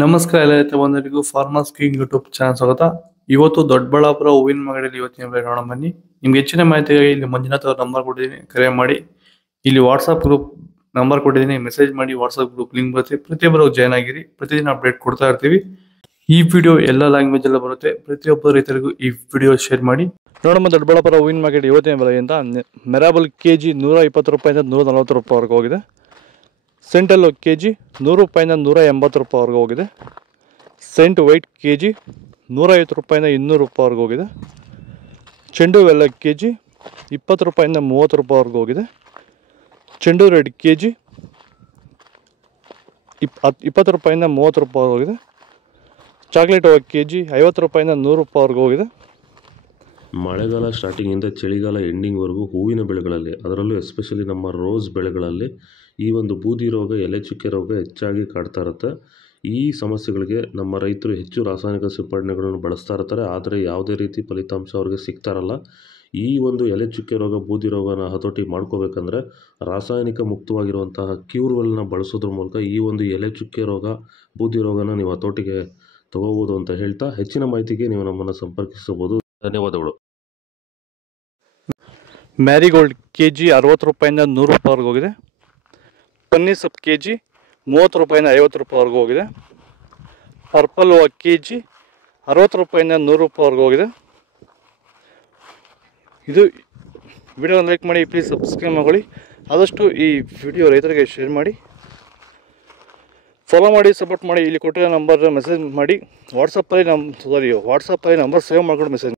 ನಮಸ್ಕಾರ ಎಲ್ಲ ರೈತ ಬಂಧುಗಳಿಗೂ ಫಾರ್ಮರ್ಸ್ ಕಿಂಗ್ ಯೂಟ್ಯೂಬ್ ಚಾನಲ್ ಸ್ವಾಗತ. ಇವತ್ತು ದೊಡ್ಡಬಳ್ಳಾಪುರ ಹೂವಿನ ಮಾರ್ಕೆಟಲ್ಲಿ ಇವತ್ತಿನ ಬೆಲೆ ನೋಡೋಣ ಬನ್ನಿ. ನಿಮ್ಗೆ ಹೆಚ್ಚಿನ ಮಾಹಿತಿಗಾಗಿ ಇಲ್ಲಿ ಮಂಜುನಾಥ್ ಅವ್ರ ನಂಬರ್ ಕೊಟ್ಟಿದ್ದೀನಿ, ಕರೆ ಮಾಡಿ. ಇಲ್ಲಿ ವಾಟ್ಸ್ಆಪ್ ಗ್ರೂಪ್ ನಂಬರ್ ಕೊಟ್ಟಿದ್ದೀನಿ, ಮೆಸೇಜ್ ಮಾಡಿ. ವಾಟ್ಸ್ಆಪ್ ಗ್ರೂಪ್ ಲಿಂಕ್ ಬರುತ್ತೆ, ಪ್ರತಿಯೊಬ್ಬರು ಜಾಯ್ನ್ ಆಗಿರಿ. ಪ್ರತಿದಿನ ಅಪ್ಡೇಟ್ ಕೊಡ್ತಾ ಇರ್ತೀವಿ. ಈ ವಿಡಿಯೋ ಎಲ್ಲ ಲ್ಯಾಂಗ್ವೇಜ್ ಎಲ್ಲ ಬರುತ್ತೆ. ಪ್ರತಿಯೊಬ್ಬ ರೈತರಿಗೂ ಈ ವಿಡಿಯೋ ಶೇರ್ ಮಾಡಿ. ನೋಡಮ್ಮ, ದೊಡ್ಡಬಳ್ಳಾಪುರ ಹೂವಿನ ಮಾರ್ಕೆಟ್ ಇವತ್ತಿನ ಬೆಲೆಯಿಂದ ಮೆರಾಬಲ್ ಕೆಜಿ 120 ರೂಪಾಯಿಂದ 140 ರೂಪಾಯಿವರೆಗೂ ಹೋಗಿದೆ. ಸೆಂಟಲ್ಲು ಕೆಜಿ 100 ರೂಪಾಯಿಂದ 180 ರೂಪಾಯಿವರೆಗೂ ಹೋಗಿದೆ. ಸೆಂಟ್ ವೈಟ್ ಕೆಜಿ 150 ರೂಪಾಯಿಂದ 200 ರೂಪಾಯಿವರೆಗೂ ಹೋಗಿದೆ. ಚೆಂಡು ವೆಲ್ಲ ಕೆಜಿ 20 ರೂಪಾಯಿಂದ 30 ರೂಪಾಯಿವರೆಗೂ ಹೋಗಿದೆ. ಚೆಂಡು ರೆಡ್ ಕೆಜಿ 20 ರೂಪಾಯಿಂದ 30 ರೂಪಾಯಿವರೆಗೂ ಹೋಗಿದೆ. ಚಾಕ್ಲೇಟ್ ಹೂವು ಕೆಜಿ 50 ರೂಪಾಯಿಂದ 100 ರೂಪಾಯಿವರೆಗೂ ಹೋಗಿದೆ. ಮಳೆಗಾಲ ಸ್ಟಾರ್ಟಿಂಗಿಂದ ಚಳಿಗಾಲ ಎಂಡಿಂಗ್ವರೆಗೂ ಹೂವಿನ ಬೆಳೆಗಳಲ್ಲಿ, ಅದರಲ್ಲೂ ಎಸ್ಪೆಷಲಿ ನಮ್ಮ ರೋಸ್ ಬೆಳೆಗಳಲ್ಲಿ ಈ ಒಂದು ಬೂದಿ ರೋಗ, ಎಲೆ ಚುಕ್ಕೆ ರೋಗ ಹೆಚ್ಚಾಗಿ ಕಾಡ್ತಾ ಇರುತ್ತೆ. ಈ ಸಮಸ್ಯೆಗಳಿಗೆ ನಮ್ಮ ರೈತರು ಹೆಚ್ಚು ರಾಸಾಯನಿಕ ಸಿಂಪಡಣೆಗಳನ್ನು ಬಳಸ್ತಾ ಇರ್ತಾರೆ, ಆದರೆ ಯಾವುದೇ ರೀತಿ ಫಲಿತಾಂಶ ಅವ್ರಿಗೆ ಸಿಗ್ತಾ ಇರಲ್ಲ. ಈ ಒಂದು ಎಲೆ ಚುಕ್ಕೆ ರೋಗ, ಬೂದಿ ರೋಗನ ಹತೋಟಿ ಮಾಡ್ಕೋಬೇಕಂದ್ರೆ ರಾಸಾಯನಿಕ ಮುಕ್ತವಾಗಿರುವಂತಹ ಕ್ಯೂರ್ವೆಲ್ನ ಬಳಸೋದ್ರ ಮೂಲಕ ಈ ಒಂದು ಎಲೆ ಚುಕ್ಕೆ ರೋಗ, ಬೂದಿ ರೋಗನ ನೀವು ಹತೋಟಿಗೆ ತಗೋಬೋದು ಅಂತ ಹೇಳ್ತಾ, ಹೆಚ್ಚಿನ ಮಾಹಿತಿಗೆ ನೀವು ನಮ್ಮನ್ನು ಸಂಪರ್ಕಿಸಬಹುದು. ಧನ್ಯವಾದಗಳು. ಮ್ಯಾರಿಗೋಲ್ಡ್ ಕೆಜಿ 60 ರೂಪಾಯಿಂದ 100 ರೂಪಾಯಿವರೆಗೂ ಹೋಗಿದೆ. ಪನ್ನೀರ್ ಸೊಪ್ಪು ಕೆಜಿ 30 ರೂಪಾಯಿಂದ 50 ರೂಪಾಯಿವರೆಗೂ ಹೋಗಿದೆ. ಪರ್ಪಲ್ ಹೂವು ಕೆಜಿ 60 ರೂಪಾಯಿಂದ 100 ರೂಪಾಯಿವರೆಗೂ ಹೋಗಿದೆ. ಇದು ವಿಡಿಯೋ ಲೈಕ್ ಮಾಡಿ, ಪ್ಲೀಸ್ ಸಬ್ಸ್ಕ್ರೈಬ್ ಮಾಡಿ. ಆದಷ್ಟು ಈ ವಿಡಿಯೋ ರೈತರಿಗೆ ಶೇರ್ ಮಾಡಿ, ಫಾಲೋ ಮಾಡಿ, ಸಪೋರ್ಟ್ ಮಾಡಿ. ಇಲ್ಲಿ ಕೊಟ್ಟಿರೋ ನಂಬರ್ ಮೆಸೇಜ್ ಮಾಡಿ. ವಾಟ್ಸಪ್ಪಲ್ಲಿ ನಂಬರ್ ಸೇವ್ ಮಾಡ್ಕೊಂಡು ಮೆಸೇಜ್